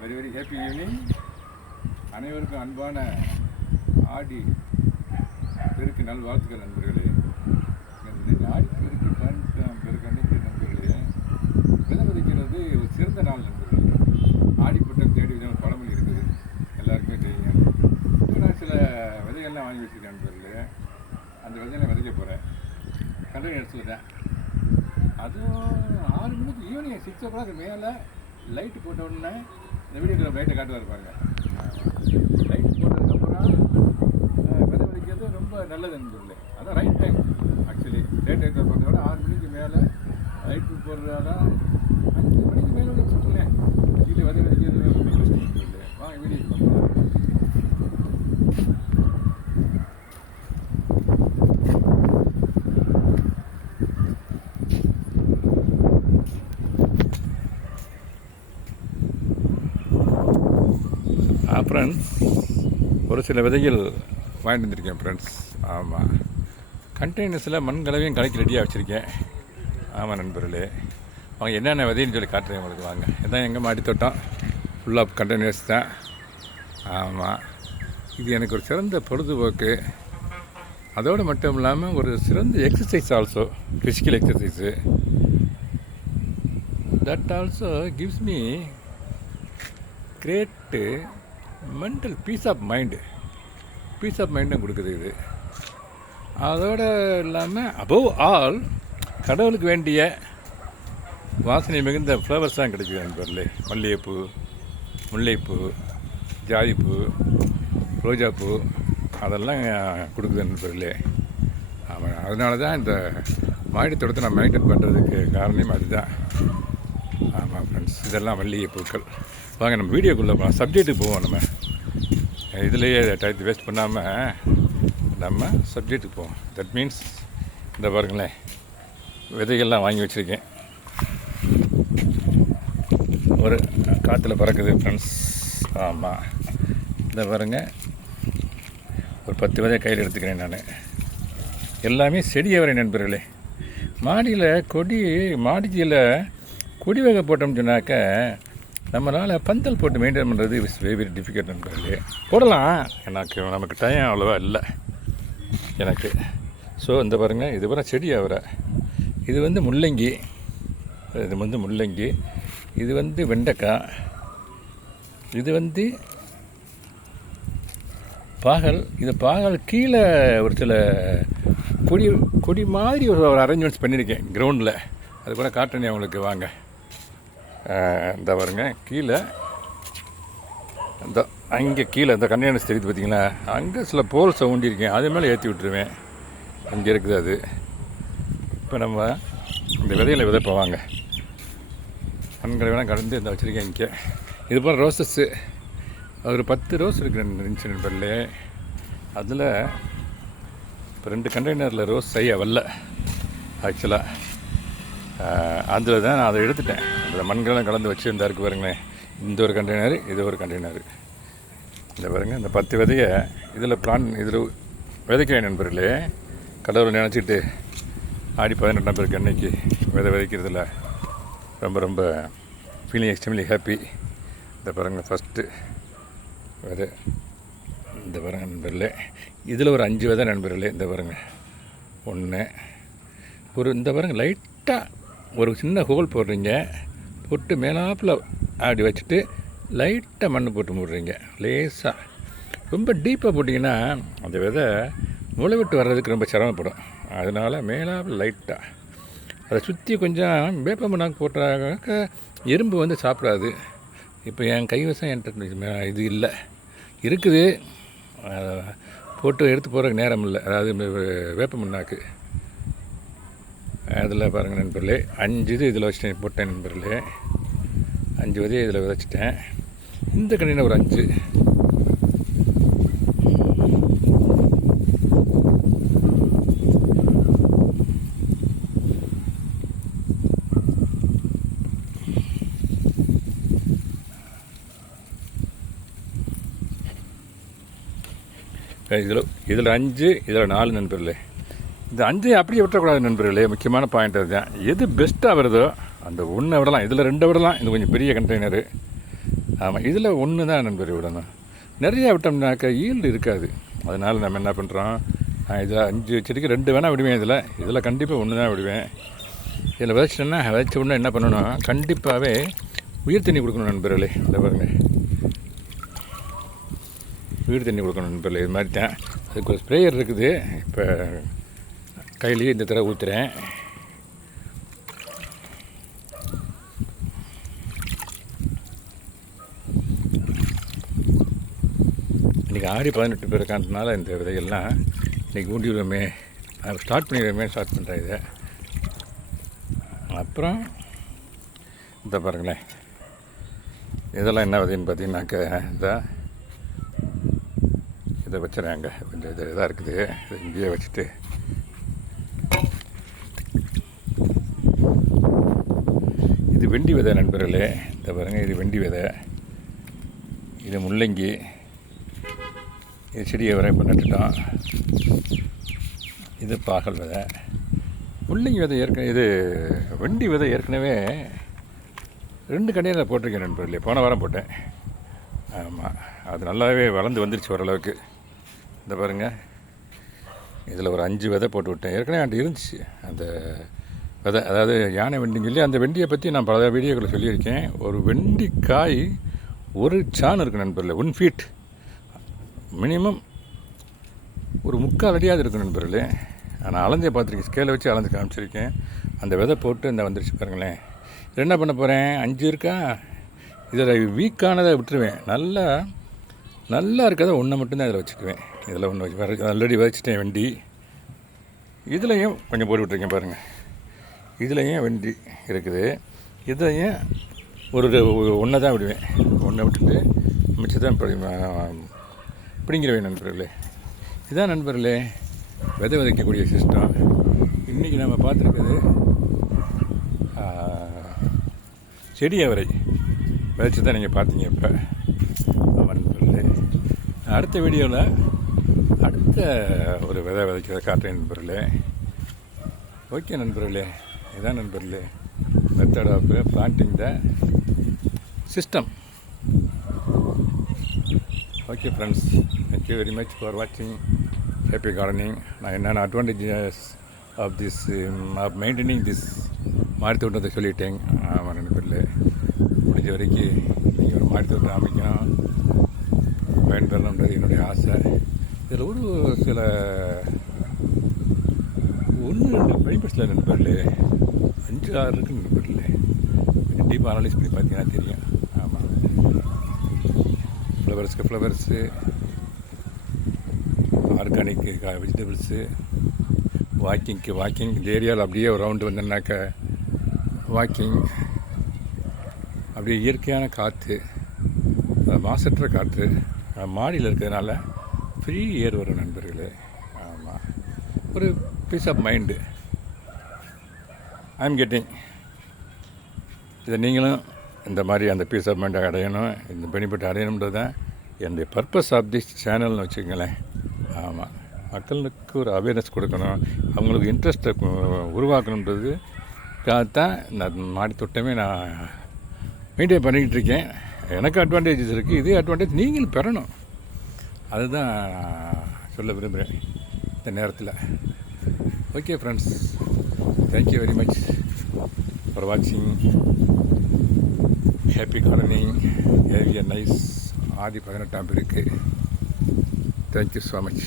Very very happy evening. அனைவருக்கும் அன்பான ஆடி பெருக்கு நல்வாழ்த்துக்கள் நண்பர்களே. இந்த ஆடி பெருக்கு பெருக்கு அன்னைக்கு நண்பர்களே, விதை விதைக்கிறது ஒரு சிறந்த நாள் நண்பர்களே. ஆடிப்பட்டம் தேடி விதம் பழமொழி இருக்குது, எல்லாருக்குமே தெரியும். நான் சில விதைகள்லாம் வாங்கி வச்சுருக்கேன் நண்பர்களே. அந்த விதையெல்லாம் விதைக்க போகிறேன். கல்லூரி எடுத்துக்கிட்டேன். அதுவும் 6 மணிக்கு ஈவினிங் 6 o'clock மேலே லைட்டு போட்ட உடனே இந்த வீடியோக்குள்ள லைட்டை காட்டுவார் பாருங்க. லைட் போட்டதுக்கப்புறம் விதை விதைக்கிறது ரொம்ப நல்லது நண்பர்களே. அதான் right time. Actually late light போட்டதை விட 6 மணிக்கு மேலே லைட்டு போடுறதால 5 மணிக்கு மேலே வச்சுக்கோங்களேன். இது விதை விதைக்கிறது ரொம்ப பெஸ்ட் நண்பர்களே. வாங்க வீடியோ பார்க்கலாம். ஃப்ரெண்ட்ஸ், ஒரு சில விதைகள் வாங்கிட்டு வந்துருக்கேன் ஃப்ரெண்ட்ஸ். ஆமாம், கண்டெய்னர்ஸில் மண் கலவையும் கலக்கி ரெடியாக வச்சுருக்கேன். ஆமாம் நண்பர்களே, அவங்க என்னென்ன விதைன்னு சொல்லி காட்டுறேன் உங்களுக்கு. வாங்க, இதான் எங்கள் மாடி தோட்டம். ஃபுல் ஆஃப் கண்டெய்னர்ஸ் தான். ஆமாம், இது எனக்கு ஒரு சிறந்த பொழுதுபோக்கு. அதோடு மட்டும் இல்லாமல் ஒரு சிறந்த exercise also, physical exercise. That also gives me great mental peace of மைண்டும் கொடுக்குது இது. அதோடு இல்லாமல் அபவ் ஆல் கடவுளுக்கு வேண்டிய வாசனை மிகுந்த ஃப்ளவர்ஸ் தான் கிடைக்குது நண்பர்களே. மல்லிகைப்பூ, முல்லைப்பூ, ஜாதிப்பூ, ரோஜாப்பூ அதெல்லாம் கொடுக்குது நண்பர்களே. ஆமாம், அதனால தான் இந்த மாடி தோட்டத்தை நான் மெயின்டைன் பண்ணுறதுக்கு காரணம் அதுதான். ஆமாம் ஃப்ரெண்ட்ஸ், இதெல்லாம் மல்லிகைப்பூக்கள். வாங்க நம்ம வீடியோக்குள்ளே போகலாம். சப்ஜெக்ட்டுக்கு போவோம். நம்ம இதிலேயே டயத்தை வேஸ்ட் பண்ணாமல் நம்ம சப்ஜெக்ட்டுக்கு போவோம். தட் மீன்ஸ் இந்த பாருங்களேன், விதைகள்லாம் வாங்கி வச்சுருக்கேன். ஒரு காற்றுல பறக்குது ஃப்ரெண்ட்ஸ். ஆமாம், இந்த பாருங்க, ஒரு 10 விதை கையில் எடுத்துக்கிறேன் நான். எல்லாமே செடியை வரை நண்பர்களே. மாடியில் கொடி வகை போட்டோம்னு சொன்னாக்க நம்மளால் பந்தல் போட்டு மெயின்டைன் பண்ணுறது இஸ் வெரி வெரி டிஃபிகல்ட் நண்பர்களே. போடலாம், நமக்கு டைம் அவ்வளோவா இல்லை எனக்கு. ஸோ இந்த பாருங்கள், இது வர செடி அவரை. இது வந்து முள்ளங்கி, இது வந்து வெண்டைக்காய், இது வந்து பாகல். இது பாகல் கீழே ஒரு சில கொடி மாதிரி ஒரு அரேஞ்ச்மெண்ட்ஸ் பண்ணியிருக்கேன் கிரவுண்டில். அது கூட காட்டுறேன் அவங்களுக்கு. வாங்க, இந்த பாருங்க, கீழே இந்த அங்கே கீழே இந்த கன்னியானஸ் தெரியுது பார்த்தீங்களா, அங்கே சில போல்ஸை ஊண்டியிருக்கேன். அது மேலே ஏற்றி விட்டுருவேன். அங்கே இருக்குது அது. இப்போ நம்ம இந்த விதையில் விதைப்போம். வாங்க, கண்களை வேணால் கடந்து இந்த வச்சுருக்கேன் இங்கே. இது போல் ரோசஸ்ஸு ஒரு 10 ரோஸ் இருந்துச்சு நண்பர்களே. அதில் இப்போ 2 கண்டெய்னரில் ரோஸ் சரியாக வரல ஆக்சுவலாக. அதில் தான் நான் அதை எடுத்துட்டேன். அதில் மண்களாம் கலந்து வச்சுருந்தா இருக்குது பாருங்களேன். இந்த ஒரு கண்டெய்னர், இது ஒரு கண்டெய்னர். இந்த பாருங்கள், இந்த 10 விதையை இதில் இதில் விதைக்கிறேன் நண்பர்களே. கடவுளை நினச்சிட்டு ஆடி 18ஆம் பேருக்கு அன்னைக்கு விதைக்கிறதுல ரொம்ப ரொம்ப ஃபீலிங் எக்ஸ்ட்ரீம்லி ஹாப்பி. இந்த பாருங்கள், ஃபஸ்ட்டு விதை இந்த பாருங்கள் நண்பர்களே. இதில் ஒரு 5 விதை நண்பர்களே. இந்த பாருங்கள், 1 இந்த பாருங்கள், லைட்டாக ஒரு சின்ன ஹோல் போடுறீங்க. போட்டு மேலாப்பில் அப்படி வச்சுட்டு லைட்டாக மண் போட்டு மூடுறீங்க லேசாக. ரொம்ப டீப்பாக போட்டிங்கன்னா அந்த விதை முளை விட்டு வர்றதுக்கு ரொம்ப சிரமப்படும். அதனால் மேலாப்பில் லைட்டாக அதை சுற்றி கொஞ்சம் வேப்ப மண்ணாக்கு போட்டாக்க எறும்பு வந்து சாப்பிடாது. இப்போ என் கைவசம் என்கிட்ட இது இல்லை, இருக்குது, போட்டு எடுத்து போகிறதுக்கு நேரம் இல்லை. அதாவது வேப்ப மண்ணாக்கு. அதில் பாருங்கள் நண்பர்களே, 5 இது இதில் வச்சுட்டேன், போட்டேன் நண்பர்களே. 5 விதையை இதில் விதைச்சிட்டேன். இந்த கண்ணியில் ஒரு 5. இதில் 5, இதில் 4 நண்பர்களே. இந்த 5 அப்படியே விட்டுறக்கூடாது நண்பர்களே. முக்கியமான பாயிண்ட் அதுதான். எது பெஸ்ட்டாக வருதோ அந்த 1 விடலாம், இதில் 2 விடலாம். இது கொஞ்சம் பெரிய கண்டெய்னரு. ஆமாம், இதில் ஒன்று தான் நண்பர் விடணும். நிறையா விட்டோம்னாக்கா ஈல்டு இருக்காது. அதனால் நம்ம என்ன பண்ணுறோம், இதில் 5 செடிக்கு 2 வேணால் விடுவேன். இதில் கண்டிப்பாக ஒன்று தான் விடுவேன். இதில் விதைச்சிட்டோன்னா விதைச்ச உடனே என்ன பண்ணணும், கண்டிப்பாகவே உயிர் தண்ணி கொடுக்கணும் நண்பர்களே. இந்த பாருங்கள், உயிர் தண்ணி கொடுக்கணும் நண்பர்களே. இது மாதிரி தான். அதுக்கு ஒரு ஸ்ப்ரேயர் இருக்குது. இப்போ கையிலேயே இந்த தடவை ஊற்றுறேன். இன்றைக்கி ஆடி 18 பேர் இருக்கான்றனால இந்த விதைகள்லாம் இன்றைக்கி ஊண்டிடுவோமே, ஸ்டார்ட் பண்ணுறேன் இதை. அப்புறம் இந்த பாருங்களேன், இதெல்லாம் என்ன விதைன்னு பார்த்தீங்கன்னாக்க இதை வச்சுறாங்க. கொஞ்சம் இது இதாக இருக்குது. இதை இங்கேயே வச்சுட்டு இது வெண்டி விதை நண்பர்களே. இந்த பாருங்கள், இது வெண்டி விதை, இது முள்ளங்கி, இது செடியை வரை இப்போ நட்டுட்டோம். இது பாகல் விதை. முள்ளங்கி விதை இது வெண்டி விதை ஏற்கனவே 2 கண்டையில் போட்டிருக்கேன் நண்பர்களே. போன வாரம் போட்டேன். ஆமாம், அது நல்லாவே வளர்ந்து வந்துருச்சு ஓரளவுக்கு. இந்த பாருங்கள், இதில் ஒரு 5 விதை போட்டு விட்டேன். ஏற்கனவே அது இருந்துச்சு அந்த விதை, அதாவது யானை வெண்டின்னு சொல்லி. அந்த வெண்டியை பற்றி நான் பல வீடியோக்களை சொல்லியிருக்கேன். ஒரு வெண்டிக்காய் 1 சான் இருக்குது நண்பர்களே. 1 ஃபீட் மினிமம் ஒரு 3/4 அடியாவது இருக்கும் நண்பர்களே. நான் அளந்தே பார்த்துருக்கேன், ஸ்கேலை வச்சு அளந்து காமிச்சிருக்கேன். அந்த விதை போட்டு இந்த வந்துருச்சு பாருங்களேன். இது என்ன பண்ண போகிறேன், 5 இருக்கா, இதில் வீக்கானதை விட்டுருவேன். நல்லா இருக்கிறத ஒன்றை மட்டும்தான் இதில் வச்சுக்குவேன். இதில் ஒன்று வச்சு ஆல்ரெடி வச்சுட்டேன் வெண்டி. இதுலையும் கொஞ்சம் போட்டு விட்டுருக்கேன் பாருங்கள். இதுலையும் வெண்டி இருக்குது. இதுலையும் ஒரு ஒன்றை தான் விடுவேன். ஒன்றை விட்டுட்டு மிச்சதான் பிடிங்கிடுவேன் நண்பர்களே. இதான் நண்பர்களே விதை விதைக்கக்கூடிய சிஸ்டம். இன்றைக்கி நம்ம பார்த்துருக்குது செடி அவரை விதைச்சி தான் நீங்கள் பார்த்தீங்க. இப்போ நண்பர்களே, அடுத்த வீடியோவில் அடுத்த ஒரு விதை விதைக்கிறத காட்டுறேன் நண்பர்களே. ஓகே நண்பர்களே, இதான் நண்பர்களே method of planting the system. Okay friends, thank you very much for வாட்சிங் ஹேப்பி கார்டனிங். நான் என்னென்ன advantages of this of maintaining this மாடி தோட்டத்தை சொல்லிட்டேன். ஆமாம் நண்பர்களே, முடிஞ்ச வரைக்கும் நீங்கள் ஒரு மாடி தோட்டம் அமைக்கணும், பயன்பெறணுன்றது என்னுடைய ஆசை. இதில் ஒரு சில 1-2 பெனிஃபிட்ஸில் நண்பர்களே 5-6 இருக்குன்னு நண்பர்களே. கொஞ்சம் டீப்பாக அனலைஸ் பண்ணி பார்த்தீங்கன்னா தெரியும். ஆமாம், ஃப்ளவர்ஸு, ஆர்கானிக் வெஜிடபிள்ஸு, வாக்கிங் இந்த ஏரியாவில் அப்படியே ஒரு ரவுண்டு வந்தோம்னாக்க வாக்கிங், அப்படியே இயற்கையான காற்று, மாசற்ற காற்று, மாடியில் இருக்கிறதுனால ஃப்ரீ ஏர் வரும் நண்பர்களே. ஆமாம், ஒரு peace of mind I am getting. இதை நீங்களும் இந்த மாதிரி அந்த பீஸ் ஆஃப் மைண்டை அடையணும், இந்த பெனிஃபிட் அடையணுன்றது தான் என்னுடைய பர்பஸ் ஆஃப் திஸ் சேனல்னு வச்சுக்கங்களேன். ஆமாம், மக்களுக்கு ஒரு அவேர்னஸ் கொடுக்கணும், அவங்களுக்கு இன்ட்ரெஸ்ட்டை உருவாக்கணுன்றது தான் நான் மாடி தோட்டமே நான் மெயின்டைன் பண்ணிக்கிட்டு இருக்கேன். எனக்கு அட்வான்டேஜஸ் இருக்குது, இதே அட்வான்டேஜ் நீங்களும் பெறணும். அதுதான் சொல்ல விரும்புகிறேன் இந்த நேரத்தில். Okay friends, thank you very much for வாட்சிங் happy gardening. Have a nice Aadi 18ஆம் பேருக்கு. Thank you so much.